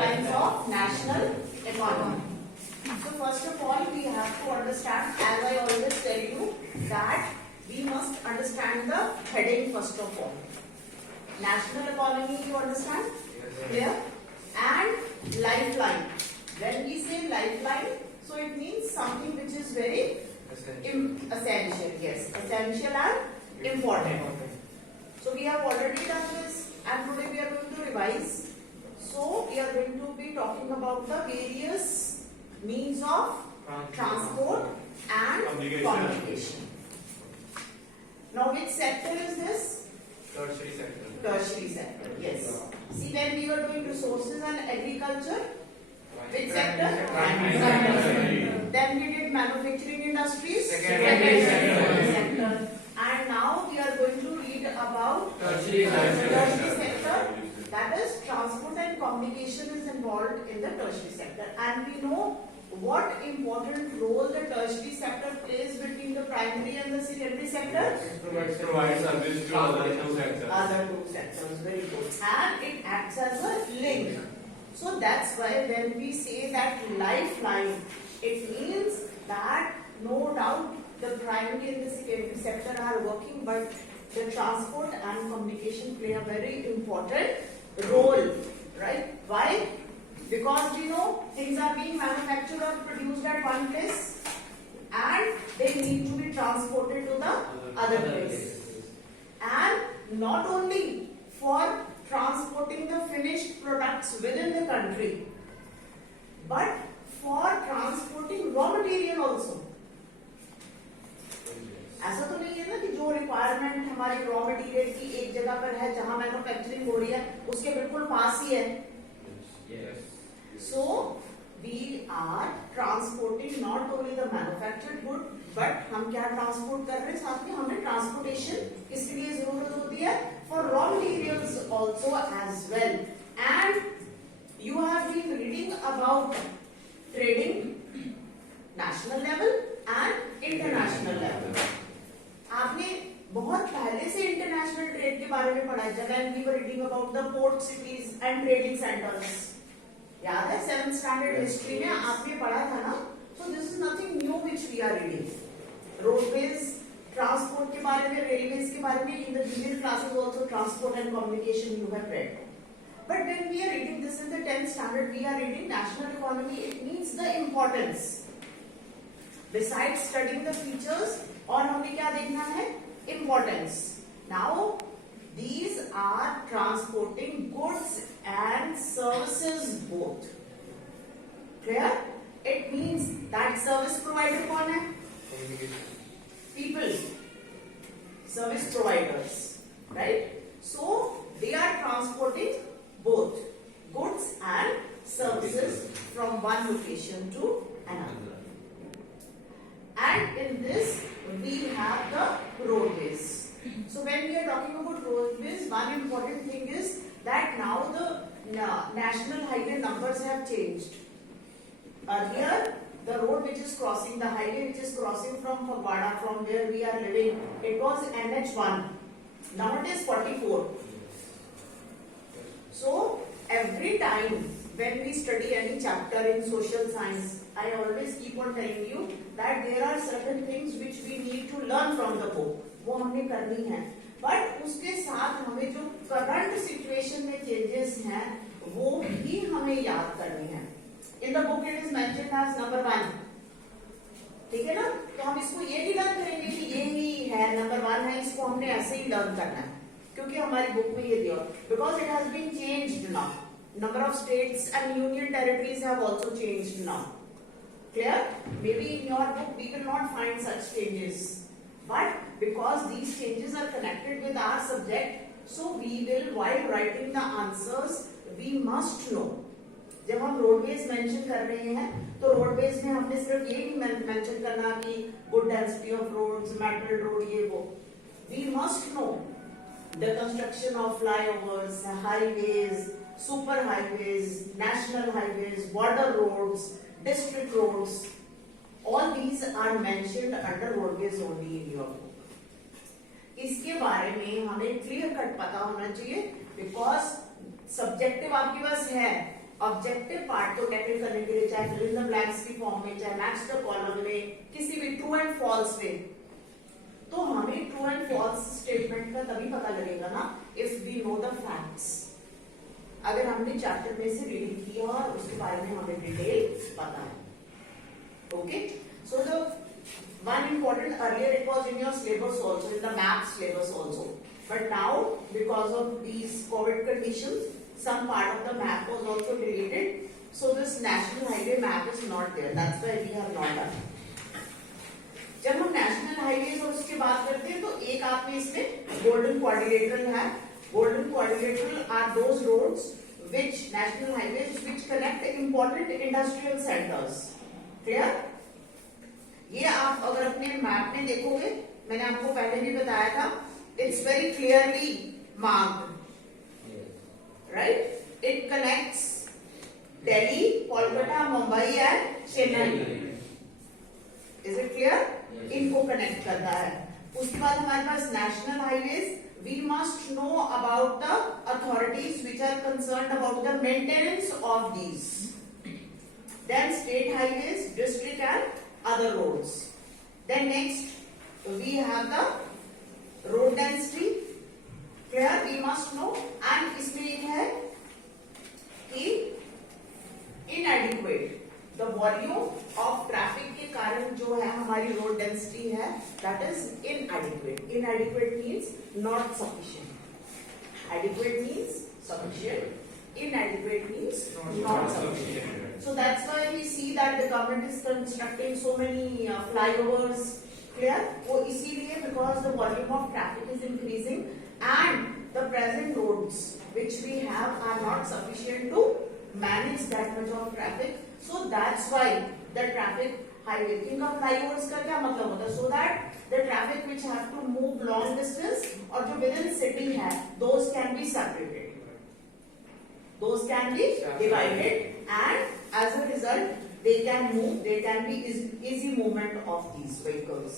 lifelines of national economy. So first of all, we have to understand, as I always tell you, that we must understand the heading first of all. National economy, you understand? Clear? And lifeline. When we say lifeline, so it means something which is very essential. Yes, essential and important. So we have already done this, and today we are going to revise. So we are going to be talking about the various means of transport and communication. Now, which sector is this? Tertiary sector. Tertiary sector, yes. See, when we were doing resources and agriculture, which sector? Primary. Then we did manufacturing industries. Secondary sector. And now we are going to read about Tertiary sector. That is, transport and communication is involved in the tertiary sector. And we know what important role the tertiary sector plays between the primary and the secondary sector. Provides service to other two sectors. Other two sectors, very good. And it acts as a link. So that's why when we say that lifeline, it means that no doubt the primary and the secondary sector are working, but the transport and communication play a very important role, right? Why? Because we know things are being manufactured or produced at one place and they need to be transported to the other place. And not only for transporting the finished products within the country, but for transporting raw material also. ऐसा तो नहीं है ना कि जो requirement हमारी raw material की एक जगह पर है जहां मैन्युफैक्चरिंग हो रही है उसके बिल्कुल पास ही है. So we are transporting not only the manufactured good, but हम क्या ट्रांसपोर्ट कर रहे हैं, साथ में हमें ट्रांसपोर्टेशन किसके लिए जरूरत होती है, for raw materials also as well. And you have been reading about trading national level and international level. आपने बहुत पहले से इंटरनेशनल ट्रेड के बारे में पढ़ा है जब we were reading about the port cities and trading centers. याद है 7th स्टैंडर्ड हिस्ट्री में आपने पढ़ा था ना. So this is nothing new which we are reading. Roadways transport के बारे में, रेलवेज के बारे में, in the junior classes also transport and communication you have read. But when we are reading this in the 10th standard, we are reading national economy. It means the importance. Besides studying the features, और हमें क्या देखना है, importance. Now these are transporting goods and services both. Clear? It means that service provider कौन है? People. Service providers. Right? So they are transporting both goods and services from one location to another. And in this we have the roadways. So when we are talking about roadways, one important thing is that now the national highway numbers have changed. Earlier, the road which is crossing, the highway which is crossing from Fagwada, from where we are living, it was NH1. Now it is 44. So every time when we study any chapter in social science, I always keep on telling you that there are certain things which we need to learn from the book. वो हमने करनी है, but उसके साथ हमें जो current situation में changes हैं वो भी हमें याद करनी है. In the book it is mentioned as number 1. ठीक है ना? तो हम इसको ये भी लर्न करेंगे कि ये ही है नंबर 1 है, इसको हमने ऐसे ही लर्न करना है क्योंकि हमारी बुक में ये दिया. Because it has been changed now. Number of states and union territories have also changed now. Clear? Maybe in your book we will not find such changes. But because these changes are connected with our subject, so we will, while writing the answers, we must know. जब हम roadways mention कर रहे हैं तो roadways में हमने सिर्फ ये नहीं मेंशन करना कि good density of roads, metal road, ये वो. We must know the construction of flyovers, highways, super highways, national highways, border roads, district roads. All these are mentioned under roadways only in your book. इसके बारे में हमें clear cut पता होना चाहिए because subjective आपके पास है ऑब्जेक्टिव पार्ट को टैकल करने के लिए, चाहे फिल इन द ब्लैंक्स की फॉर्म में, चाहे मैच द कॉलम में, किसी भी ट्रू एंड फॉल्स में, तो हमें ट्रू एंड फॉल्स स्टेटमेंट का तभी पता लगेगा ना if we know the facts. अगर हमने चैप्टर में से रीडिंग किया और उसके बारे में हमें डिटेल पता है। Okay, so the one important earlier it was in your syllabus also, in the map syllabus also, but now because of these COVID conditions some part of the map was also deleted, so this national highway map is not there, that's why we have not done। जब हम national highways और उसकी बात करते हैं तो एक आपने इसमें गोल्डन क्वाड्रिलेटरल है। Golden quadrilateral are those roads which national highways which connect important industrial centers। Clear? ये आप अगर अपने मैप में देखोगे, मैंने आपको पहले भी बताया था, it's very clearly marked, right? It connects Delhi, Kolkata, Mumbai and Chennai. Is it clear? इनको कनेक्ट करता है। उसके बाद हमारे पास national highways, we must know about the authorities which are concerned about the maintenance of these. Then state highways, district and other roads. Then next we have the road density. Clear? We must know, and इसमें एक है कि inadequate, the volume of traffic के कारण जो है हमारी road density है, that is inadequate. Inadequate means not sufficient. Adequate means sufficient. Inadequate means not sufficient. So that's why we see that the government is constructing so many flyovers. Clear? वो इसीलिए because the volume of traffic is increasing and the present roads which we have are not sufficient to manage that much of traffic. So that's why the traffic highway, इनका flyovers का क्या मतलब होता है? So that the traffic which have to move long distance और जो within city है, those can be separated. Those can be divided and as a result they can move, they can be easy movement of these vehicles.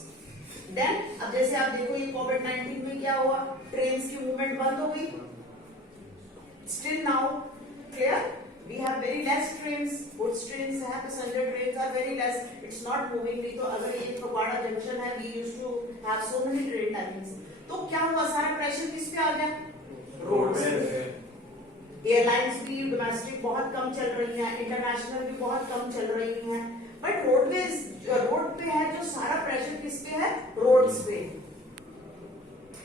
Then अब जैसे आप देखो ये COVID-19 में क्या हुआ, ट्रेन्स की मूवमेंट बंद हो गई। Still now, clear? We have very less trains, goods trains है, passenger trains are very less. It's not moving. नहीं तो अगर ये फगवाड़ा जंक्शन है, we used to have so many train timings. तो क्या हुआ, सारा प्रेशर किस पे आ गया? रोड पे। एयरलाइंस भी डोमेस्टिक बहुत कम चल रही हैं, इंटरनेशनल भी बहुत कम चल रही हैं, बट रोडवेज रोड पे है जो सारा प्रेशर किस पे है? रोड्स पे।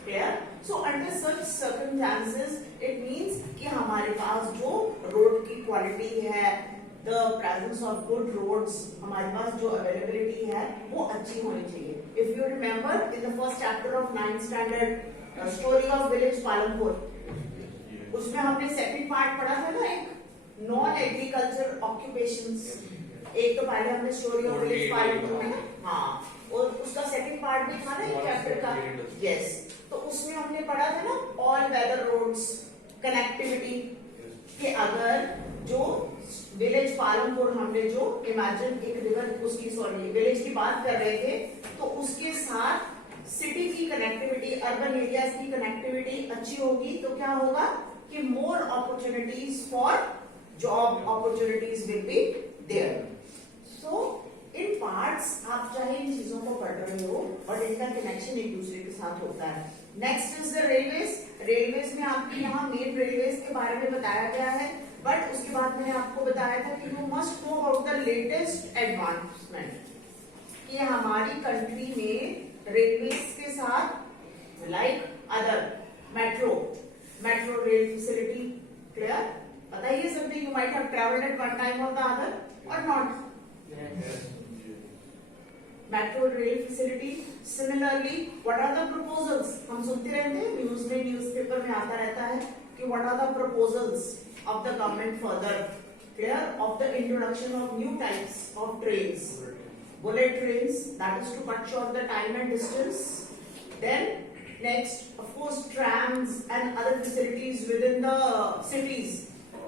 Clear? So under such circumstances it means कि हमारे पास जो रोड की क्वालिटी है, the presence of good roads, हमारे पास जो अवेलेबिलिटी है वो अच्छी होनी चाहिए। If you remember in the first chapter of 9th standard story of village Palanpur, उसमें हमने सेकंड पार्ट पढ़ा था ना, एक नॉन एग्रीकल्चर ऑक्यूपेशंस। एक तो पहले हमने स्टोरी ऑफ विलेज पालनपुर में, हाँ, और उसका सेकंड पार्ट भी था ना एक चैप्टर का। यस, तो उसमें हमने पढ़ा था ना ऑल वेदर रोड्स, कनेक्टिविटी, कि अगर जो विलेज पालनपुर हमने जो इमेजिन एक रिवर, उसकी सॉरी विलेज की बात कर रहे थे, तो उसके साथ सिटी की कनेक्टिविटी, अर्बन एरियाज की कनेक्टिविटी अच्छी होगी तो क्या होगा कि more opportunities for job opportunities will be there. So in parts आप चाहे इन चीजों को पढ़ रहे हो और इनका कनेक्शन एक दूसरे के साथ होता है। Next is the railways. Railways में आपके यहाँ मेन रेलवेज के बारे में बताया गया है, बट उसके बाद मैंने आपको बताया था कि you must know about the latest advancement, कि हमारी कंट्री में रेलवेज के साथ like other metro rail facility, clear? बताइए something you might have travelled at one time or the other or not. Metro rail facility, similarly what are the proposals, हम सुनते रहते हैं न्यूज में, न्यूज़पेपर में आता रहता है कि what are the proposals of the government further, clear, of the introduction of new types of trains, bullet trains, that is to cut short the time and distance. Then next, of course, trams and other facilities within the cities,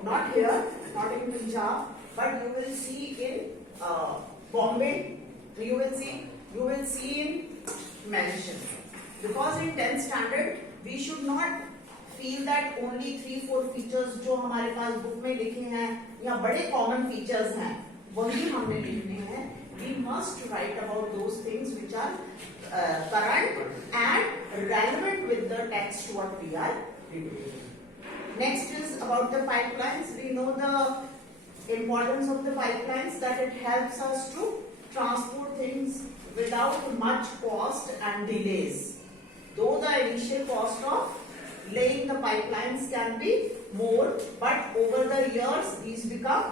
not here, not in Punjab, but you will see in Bombay, you will see in Mansion, because in 10th standard we should not feel that only 3-4 features जो हमारे पास book में लिखे हैं या बड़े common features हैं वही हमने लिखने हैं. We must write about those things which are current and relevant with the text what we are reading. Next is about the pipelines. We know the importance of the pipelines, that it helps us to transport things without much cost and delays. Though the initial cost of laying the pipelines can be more, but over the years these become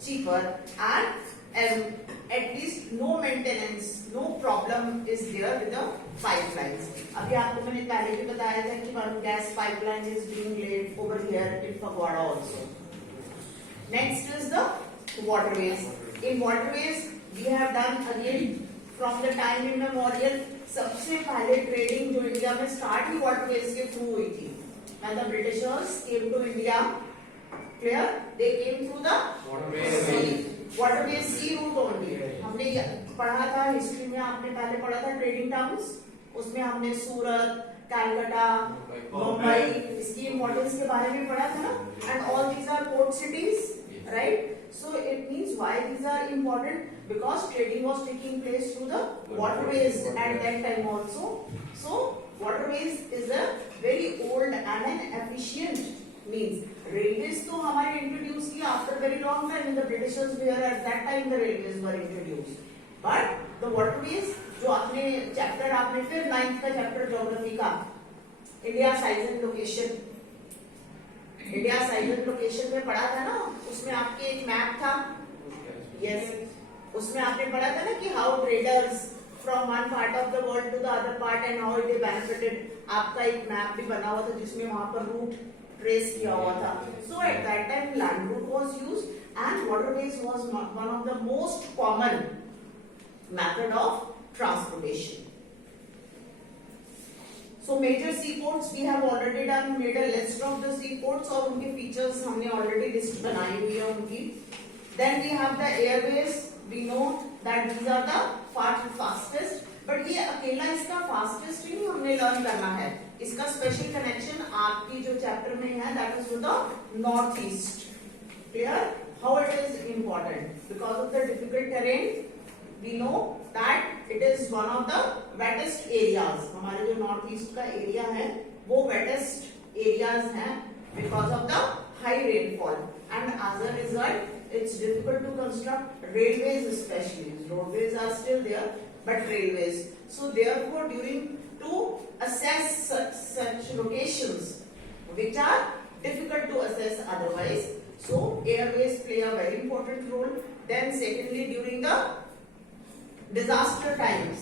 cheaper and at least no maintenance, no problem is there with the pipelines. अभी आपको मैंने पहले भी बताया था कि one gas pipeline is being laid over here in Phagwara also. Next is the waterways. In waterways we have done again from the time immemorial. सबसे पहले ट्रेडिंग जो इंडिया में स्टार्ट ही वाटरवेज के थ्रू हुई थी. When the Britishers came to India, clear, they came through the waterways, sea route only. हमने पढ़ा था हिस्ट्री में, आपने पहले पढ़ा था ट्रेडिंग टाउन्स, उसमें हमने सूरत, कलकत्ता, मुंबई, इसकी इम्पोर्टेंस के बारे में पढ़ा था ना. And all these are port cities, right? So it means why these are important, because trading was taking place through the waterways at that time also. So waterways is a very old and an efficient means. Railways तो हमारे introduce किया after very long time. In the Britishers were at that time the railways were introduced. But the waterways जो आपने chapter आपने फिर 9th का chapter geography का India size and location, India size and location में पढ़ा था ना, उसमें आपके एक मैप था. यस, उसमें आपने पढ़ा था ना कि how traders from one part of the world to the other part and how they benefited. आपका एक मैप भी बना हुआ था जिसमें वहां पर रूट ट्रेस किया हुआ था. So at that time land route was used and waterways was one of the most common method of transportation. So major seaports we have already done, made a list of the seaports और उनके features हमने already list बनाई हुई है उनकी. Then we have the airways. We know that these are the fastest, but ये अकेला इसका fastest ही नहीं हमने learn करना है. इसका special connection आपकी जो chapter में है, that is with the northeast. Clear? How it is important? Because of the difficult terrain, we know that it is one of the wettest areas. हमारे जो नॉर्थ ईस्ट का एरिया है वो wettest areas हैं because of the high rainfall, and as a result it's difficult to construct railways, especially roadways are still there, but railways. So therefore, during to assess such locations which are difficult to assess otherwise, so airways play a very important role. Then secondly, during the disaster times,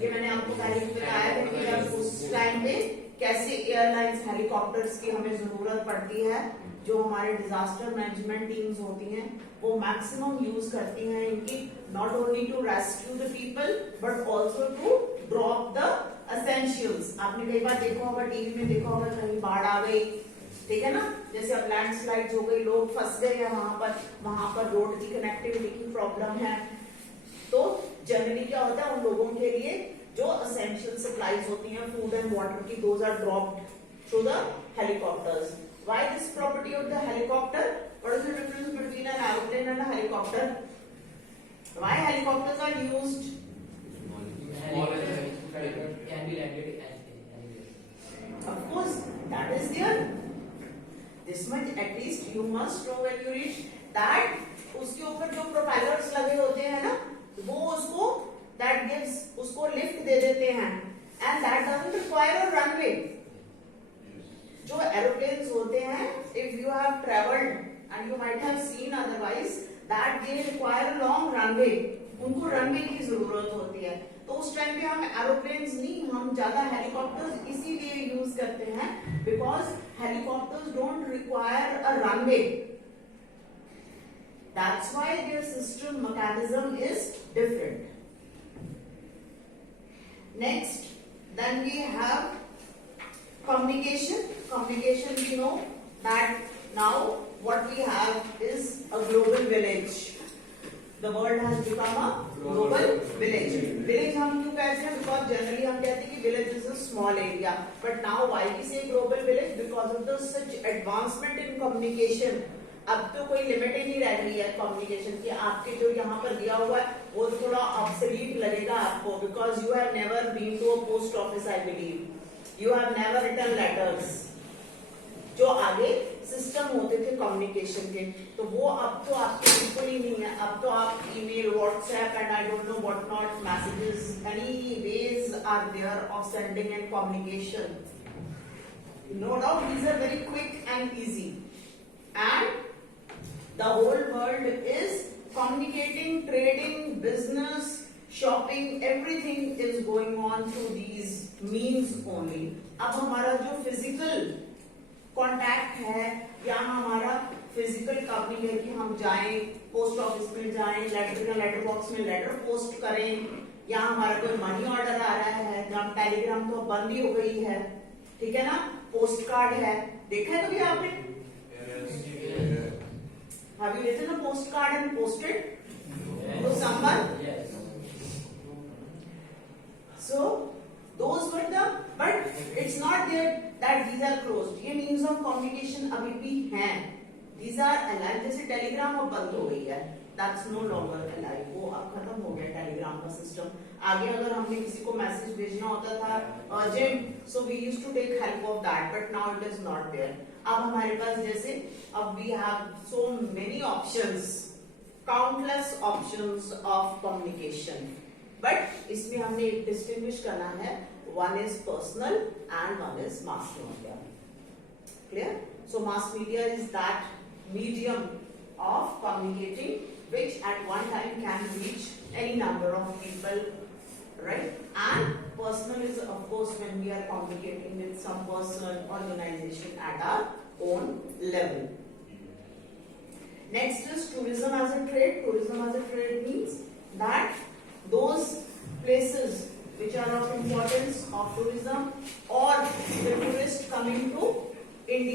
ये मैंने आपको पहले भी बताया था कि जब उस टाइम पे कैसे एयरलाइंस हेलीकॉप्टर्स की हमें जरूरत पड़ती है. जो हमारे डिजास्टर मैनेजमेंट टीम्स होती हैं वो मैक्सिमम यूज करती हैं इनकी, not only to rescue the people but also to drop the essentials. आपने कई बार देखा होगा, टीवी में देखा होगा, कहीं बाढ़ आ गई, ठीक है ना, जैसे अब लैंडस्लाइड हो गई, लोग फंस गए हैं वहां पर रोड की कनेक्टिविटी की प्रॉब्लम है. तो जनरली क्या होता है, उन लोगों के लिए जो एसेंशियल सप्लाईज होती हैं फूड एंड वाटर की, those are dropped through the helicopters. Why this property of the helicopter? What is the difference between an aeroplane and a helicopter? Why helicopters are used? Can be landed anywhere. Of course, that is there. This much at least you must know when you reach that. उसके ऊपर जो propellers लगे होते हैं ना, वो उसको that gives उसको लिफ्ट दे देते हैं, and that doesn't require a runway. जो एरोप्लेन्स होते हैं, if you have traveled and you might have seen otherwise, that they require a long runway. उनको रनवे की जरूरत होती है. तो उस टाइम पे हम एरोप्लेन्स नहीं, हम ज्यादा हेलीकॉप्टर्स इसीलिए यूज करते हैं because helicopters don't require a runway. That's why their system mechanism is different. Next, then we have communication. Communication, we know that now what we have is a global village. the world has become a global village. Village हम क्यों कहते हैं? Because generally हम कहते हैं कि village is a small area. But now why we say global village? Because of the such advancement in communication. अब तो कोई लिमिट ही नहीं रह गई है कम्युनिकेशन की. आपके जो यहाँ पर दिया हुआ है वो थोड़ा ऑब्सोलीट लगेगा आपको, because you have never been to a post office, I believe. You have never written letters. जो आगे सिस्टम होते थे कम्युनिकेशन के, तो वो अब तो आपके बिल्कुल ही नहीं है. अब तो आप email, WhatsApp and I don't know what not messages, any ways are there of sending and communication. No doubt these are very quick and easy, and the whole world is communicating, trading, business, shopping, everything is going on through these means only. अब हमारा जो physical contact है या हमारा physical communicate है कि हम जाएं पोस्ट ऑफिस में, जाएं लेटर बॉक्स में लेटर पोस्ट करें, या हमारा कोई मनी ऑर्डर आ रहा है, जहाँ टेलीग्राम तो बंद ही हो गई है, ठीक है ना, पोस्ट कार्ड है, देखा है कभी आपने? Have you written a postcard and posted to someone? Yes. So those were the, but it's not there that these are closed. ये means of communication अभी भी हैं. These are alive. जैसे टेलीग्राम अब बंद हो गई है, that's no longer alive. वो अब खत्म हो गया टेलीग्राम का सिस्टम. आगे अगर हमने किसी को मैसेज भेजना होता था urgent, so we used to take help of that, but now it is not there. अब हमारे पास जैसे अब we have so many options, countless options of communication. But इसमें हमने एक डिस्टिंग्विश करना है, one is personal and one is mass media. Clear? So mass media is that medium of communicating which at one time can reach any number of people, right? And personal is of course when we are communicating with some person, organization at our own level. Next is tourism as a trade. Tourism as a trade means that those places which are of importance of tourism or the tourist coming to India